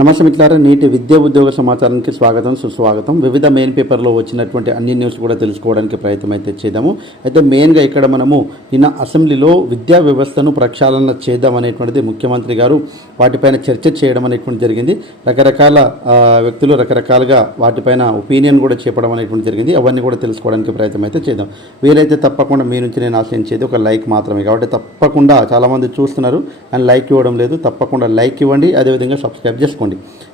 నమస్తే మిత్రులారా నీటి విద్యా ఉద్యోగ సమాచారానికి స్వాగతం సుస్వాగతం. వివిధ మెయిన్ పేపర్లో వచ్చినటువంటి అన్ని న్యూస్ కూడా తెలుసుకోవడానికి ప్రయత్నం అయితే చేద్దాము. అయితే మెయిన్గా ఇక్కడ మనము నిన్న అసెంబ్లీలో విద్యా వ్యవస్థను ప్రక్షాళన చేద్దాం అనేటువంటిది ముఖ్యమంత్రి గారు వాటిపైన చర్చ చేయడం అనేటువంటి జరిగింది. రకరకాల వ్యక్తులు రకరకాలుగా వాటిపైన ఒపీనియన్ కూడా చెప్పడం అనేటువంటి జరిగింది. అవన్నీ కూడా తెలుసుకోవడానికి ప్రయత్నం అయితే చేద్దాం. వీలైతే తప్పకుండా మీ నుంచి నేను ఆశించేది ఒక లైక్ మాత్రమే. కాబట్టి తప్పకుండా చాలామంది చూస్తున్నారు అండ్ లైక్ ఇవ్వడం లేదు. తప్పకుండా లైక్ ఇవ్వండి. అదేవిధంగా సబ్స్క్రైబ్ చేసుకోండి.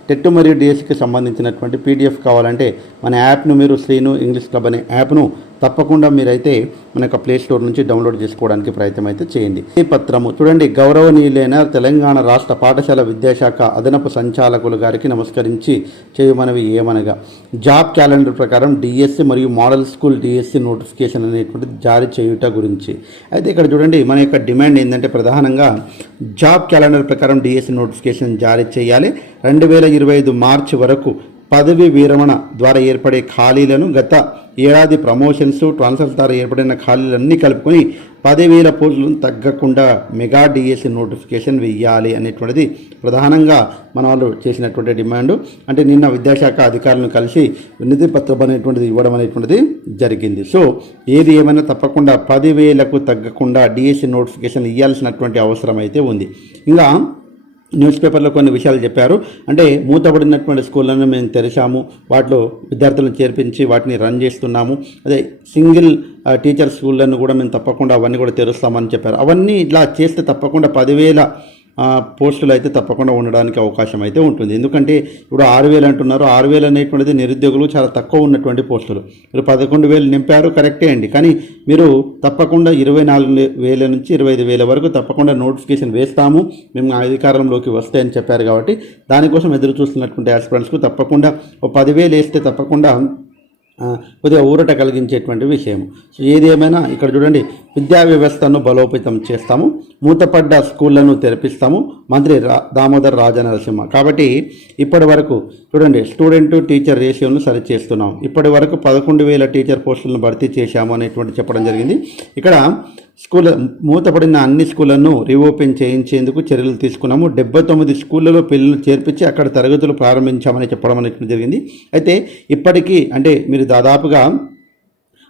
టెట్ మరియు డిఎస్సికి సంబంధించినటువంటి పీడిఎఫ్ కావాలంటే మన యాప్ను మీరు శ్రీను ఇంగ్లీష్ క్లబ్ అనే యాప్ను తప్పకుండా మీరైతే మన యొక్క ప్లే స్టోర్ నుంచి డౌన్లోడ్ చేసుకోవడానికి ప్రయత్నం అయితే చేయండి. ఈ పత్రము చూడండి గౌరవనీయులైన తెలంగాణ రాష్ట్ర పాఠశాల విద్యాశాఖ అదనపు సంచాలకులు గారికి నమస్కరించి చేయమనవి ఏమనగా జాబ్ క్యాలెండర్ ప్రకారం డిఎస్సి మరియు మోడల్ స్కూల్ డిఎస్సి నోటిఫికేషన్ అనేటువంటిది జారీ చేయుట గురించి. అయితే ఇక్కడ చూడండి మన యొక్క డిమాండ్ ఏంటంటే ప్రధానంగా జాబ్ క్యాలెండర్ ప్రకారం డిఎస్సి నోటిఫికేషన్ జారీ చేయాలి. రెండు వేల ఇరవై ఐదు మార్చి వరకు పదవి విరమణ ద్వారా ఏర్పడే ఖాళీలను గత ఏడాది ప్రమోషన్స్ ట్రాన్స్ఫర్స్ ద్వారా ఏర్పడిన ఖాళీలన్నీ కలుపుకొని పదివేల పోస్టులను తగ్గకుండా మెగా డిఎస్సి నోటిఫికేషన్ వెయ్యాలి అనేటువంటిది ప్రధానంగా మన వాళ్ళు చేసినటువంటి డిమాండ్. అంటే నిన్న విద్యాశాఖ అధికారులను కలిసి వినతి పత్రం అనేటువంటిది ఇవ్వడం అనేటువంటిది జరిగింది. సో ఏది ఏమైనా తప్పకుండా పదివేలకు తగ్గకుండా డిఎస్సి నోటిఫికేషన్ ఇవ్వాల్సినటువంటి అవసరం అయితే ఉంది. ఇంకా న్యూస్ పేపర్లో కొన్ని విషయాలు చెప్పారు. అంటే మూతబడినటువంటి స్కూళ్ళను మేము తెరిచాము. వాటిలో విద్యార్థులను చేర్పించి వాటిని రన్ చేస్తున్నాము. అదే సింగిల్ టీచర్ స్కూళ్ళను కూడా మేము తప్పకుండా అవన్నీ కూడా తెరుస్తామని చెప్పారు. అవన్నీ ఇలా చేస్తే తప్పకుండా పదివేల పోస్టులు అయితే తప్పకుండా ఉండడానికి అవకాశం అయితే ఉంటుంది. ఎందుకంటే ఇప్పుడు ఆరు వేలు అంటున్నారు. ఆరు వేలు అనేటువంటిది నిరుద్యోగులు చాలా తక్కువ ఉన్నటువంటి పోస్టులు. మీరు పదకొండు వేలు నింపారు కరెక్టే అండి. కానీ మీరు తప్పకుండా ఇరవై నాలుగు వేల నుంచి ఇరవై ఐదు వేల వరకు తప్పకుండా నోటిఫికేషన్ వేస్తాము. మేము అధికారంలోకి వస్తాయని చెప్పారు కాబట్టి దానికోసం ఎదురు చూస్తున్నటువంటి ఆస్పిరెంట్స్కు తప్పకుండా ఓ పదివేలు వేస్తే తప్పకుండా కొద్దిగా ఊరట కలిగించేటువంటి విషయం. సో ఏదేమైనా ఇక్కడ చూడండి విద్యా వ్యవస్థను బలోపేతం చేస్తాము మూతపడ్డ స్కూళ్ళను తెరిపిస్తాము మంత్రి రా దామోదర్ రాజనరసింహ. కాబట్టి ఇప్పటి వరకు చూడండి స్టూడెంట్ టీచర్ రేషియోను సరి చేస్తున్నాం ఇప్పటి వరకు పదకొండు వేల టీచర్ పోస్టులను భర్తీ చేశాము అనేటువంటి చెప్పడం జరిగింది. ఇక్కడ స్కూల్ మూతపడిన అన్ని స్కూళ్ళను రీఓపెన్ చేయించేందుకు చర్యలు తీసుకున్నాము. డెబ్బై తొమ్మిది స్కూళ్ళలో పిల్లలు చేర్పించి అక్కడ తరగతులు ప్రారంభించామని చెప్పడం అనేది జరిగింది. అయితే ఇప్పటికీ అంటే మీరు దాదాపుగా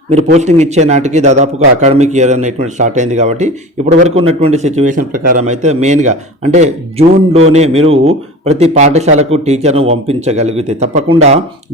మీరు పోస్టింగ్ ఇచ్చే నాటికి దాదాపుగా అకాడమిక్ ఇయర్ అనేటువంటి స్టార్ట్ అయింది కాబట్టి ఇప్పటి వరకు ఉన్నటువంటి సిచ్యువేషన్ ప్రకారం అయితే మెయిన్గా అంటే జూన్లోనే మీరు ప్రతి పాఠశాలకు టీచర్ను పంపించగలిగితే తప్పకుండా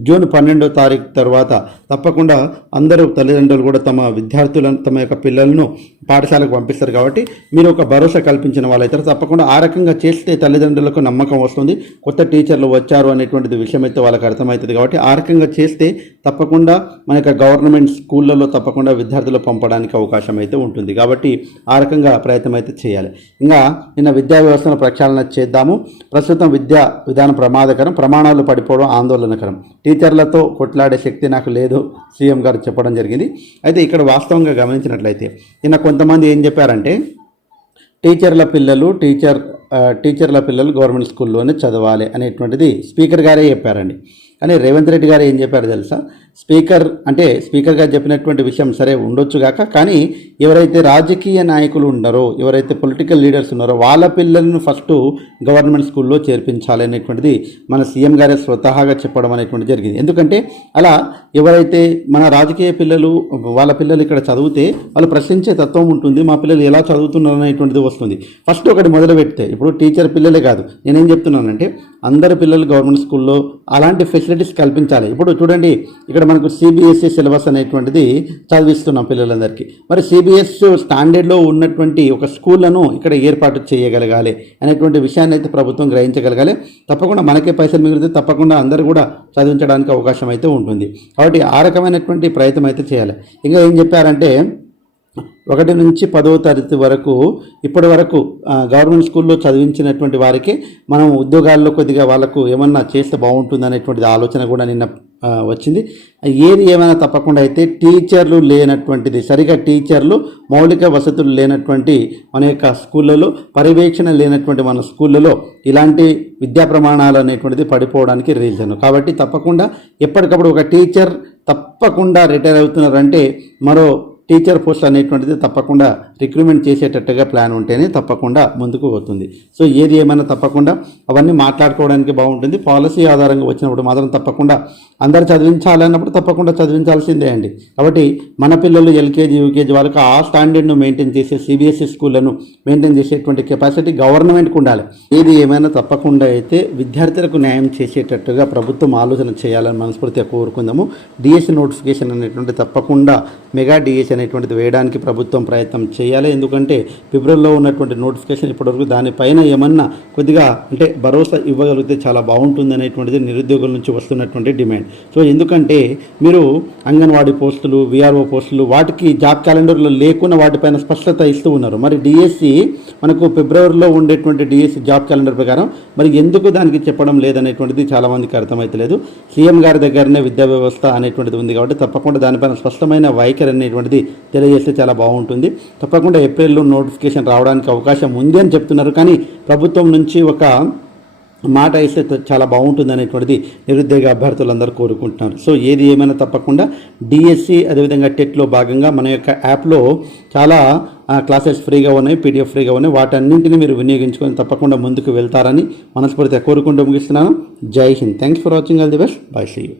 జూన్ పన్నెండో తారీఖు తర్వాత తప్పకుండా అందరూ తల్లిదండ్రులు కూడా తమ విద్యార్థులను తమ యొక్క పిల్లలను పాఠశాలకు పంపిస్తారు కాబట్టి మీరు ఒక భరోసా కల్పించిన వాళ్ళైతే తప్పకుండా ఆ రకంగా చేస్తే తల్లిదండ్రులకు నమ్మకం వస్తుంది. కొత్త టీచర్లు వచ్చారు అనేటువంటిది విషయం అయితే వాళ్ళకి అర్థమవుతుంది కాబట్టి ఆ రకంగా చేస్తే తప్పకుండా మన యొక్క గవర్నమెంట్ స్కూళ్ళలో తప్పకుండా విద్యార్థులు పంపడానికి అవకాశం అయితే ఉంటుంది. కాబట్టి ఆ రకంగా ప్రయత్నం అయితే చేయాలి. ఇంకా నిన్న విద్యా వ్యవస్థను ప్రక్షాళన చేద్దాము. ప్రస్తుతం విద్యా విధానం ప్రమాదకరం ప్రమాణాలు పడిపోవడం ఆందోళనకరం. టీచర్లతో కొట్లాడే శక్తి నాకు లేదు సీఎం గారు చెప్పడం జరిగింది. అయితే ఇక్కడ వాస్తవంగా గమనించినట్లయితే నిన్న కొంతమంది ఏం చెప్పారంటే టీచర్ల పిల్లలు టీచర్ టీచర్ల పిల్లలు గవర్నమెంట్ స్కూల్లోనే చదవాలి అనేటువంటిది స్పీకర్ గారే చెప్పారండి. కానీ రేవంత్ రెడ్డి గారు ఏం చెప్పారు తెలుసా? స్పీకర్ అంటే స్పీకర్ గారు చెప్పినటువంటి విషయం సరే ఉండొచ్చు కాక కానీ ఎవరైతే రాజకీయ నాయకులు ఉన్నారో ఎవరైతే పొలిటికల్ లీడర్స్ ఉన్నారో వాళ్ళ పిల్లలను ఫస్ట్ గవర్నమెంట్ స్కూల్లో చేర్పించాలి అనేటువంటిది మన సీఎం గారే స్వతహాగా చెప్పడం అనేటువంటి జరిగింది. ఎందుకంటే అలా ఎవరైతే మన రాజకీయ పిల్లలు వాళ్ళ పిల్లలు ఇక్కడ చదివితే వాళ్ళు ప్రశ్నించే తత్వం ఉంటుంది మా పిల్లలు ఎలా చదువుతున్నారు అనేటువంటిది వస్తుంది. ఫస్ట్ ఒకటి మొదలు పెడితే ఇప్పుడు టీచర్ పిల్లలే కాదు నేనేం చెప్తున్నానంటే అందరు పిల్లలు గవర్నమెంట్ స్కూల్లో అలాంటి ఫెసిలిటీస్ కల్పించాలి. ఇప్పుడు చూడండి ఇక్కడ మనకు సిబిఎస్ఈ సిలబస్ అనేటువంటిది చదివిస్తున్నాం పిల్లలందరికీ. మరి సిబిఎస్ స్టాండర్డ్లో ఉన్నటువంటి ఒక స్కూళ్ళను ఇక్కడ ఏర్పాటు చేయగలగాలి అనేటువంటి విషయాన్ని అయితే ప్రభుత్వం గ్రహించగలగాలి. తప్పకుండా మనకే పైసలు మిగిలితే తప్పకుండా అందరూ కూడా చదివించడానికి అవకాశం అయితే ఉంటుంది. కాబట్టి ఆ రకమైనటువంటి ప్రయత్నం అయితే చేయాలి. ఇంకా ఏం చెప్పారంటే ఒకటి నుంచి పదవ తరగతి వరకు ఇప్పటి వరకు గవర్నమెంట్ స్కూల్లో చదివించినటువంటి వారికి మనం ఉద్యోగాల్లో కొద్దిగా వాళ్ళకు ఏమన్నా చేస్తే బాగుంటుంది అనేటువంటిది ఆలోచన కూడా నిన్న వచ్చింది. ఏది ఏమైనా తప్పకుండా అయితే టీచర్లు లేనటువంటిది సరిగా టీచర్లు మౌలిక వసతులు లేనటువంటి మన యొక్క స్కూళ్ళలో పర్యవేక్షణ లేనటువంటి మన స్కూళ్ళలో ఇలాంటి విద్యా ప్రమాణాలు అనేటువంటిది పడిపోవడానికి రీజన్. కాబట్టి తప్పకుండా ఎప్పటికప్పుడు ఒక టీచర్ తప్పకుండా రిటైర్ అవుతున్నారంటే మరో టీచర్ పోస్ట్ అనేటువంటిది తప్పకుండా రిక్రూట్మెంట్ చేసేటట్టుగా ప్లాన్ ఉంటేనే తప్పకుండా ముందుకు పోతుంది. సో ఏది ఏమైనా తప్పకుండా అవన్నీ మాట్లాడుకోవడానికి బాగుంటుంది. పాలసీ ఆధారంగా వచ్చినప్పుడు మాత్రం తప్పకుండా అందరు చదివించాలన్నప్పుడు తప్పకుండా చదివించాల్సిందే అండి. కాబట్టి మన పిల్లలు ఎల్కేజీ యూకేజీ వాళ్ళకి ఆ స్టాండర్డ్ను మెయింటైన్ చేసే సిబిఎస్ఈ స్కూళ్ళను మెయింటైన్ చేసేటువంటి కెపాసిటీ గవర్నమెంట్కి ఉండాలి. ఏది ఏమైనా తప్పకుండా అయితే విద్యార్థులకు న్యాయం చేసేటట్టుగా ప్రభుత్వం ఆలోచన చేయాలని మనస్ఫూర్తిగా కోరుకుందాము. డిఎస్సి నోటిఫికేషన్ అనేటువంటి తప్పకుండా మెగా డిఎస్సి అనేటువంటిది వేయడానికి ప్రభుత్వం ప్రయత్నం చేయాలి. ఎందుకంటే ఫిబ్రవరిలో ఉన్నటువంటి నోటిఫికేషన్ ఇప్పటివరకు దానిపైన ఏమన్నా కొద్దిగా అంటే భరోసా ఇవ్వగలిగితే చాలా బాగుంటుంది అనేటువంటిది నిరుద్యోగుల నుంచి వస్తున్నటువంటి డిమాండ్. సో ఎందుకంటే మీరు అంగన్వాడీ పోస్టులు విఆర్ఓ పోస్టులు వాటికి జాబ్ క్యాలెండర్లో లేకుండా వాటిపైన స్పష్టత ఇస్తూ ఉన్నారు. మరి డిఎస్సి మనకు ఫిబ్రవరిలో ఉండేటువంటి డిఎస్సి జాబ్ క్యాలెండర్ ప్రకారం మరి ఎందుకు దానికి చెప్పడం లేదనేటువంటిది చాలామందికి అర్థమవుతలేదు అర్థమైతలేదు. సీఎం గారి దగ్గరనే విద్యా వ్యవస్థ అనేటువంటిది ఉంది కాబట్టి తప్పకుండా దానిపైన స్పష్టమైన వైఖరి అనేటువంటిది తెలియజేస్తే చాలా బాగుంటుంది. తప్పకుండా ఏప్రిల్లో నోటిఫికేషన్ రావడానికి అవకాశం ఉంది అని చెప్తున్నారు. కానీ ప్రభుత్వం నుంచి ఒక మాట ఇస్తే చాలా బాగుంటుంది అనేటువంటిది నిరుద్యోగ అభ్యర్థులందరూ కోరుకుంటున్నారు. సో ఏది ఏమైనా తప్పకుండా డిఎస్సి అదేవిధంగా టెట్లో భాగంగా మన యొక్క యాప్లో చాలా క్లాసెస్ ఫ్రీగా ఉన్నాయి పీడిఎఫ్ ఫ్రీగా ఉన్నాయి. వాటన్నింటినీ మీరు వినియోగించుకొని తప్పకుండా ముందుకు వెళ్తారని మనస్ఫూర్తిగా కోరుకుంటూ ముగిస్తున్నాను. జై Hind. Thanks for watching. All the best. Bye see you.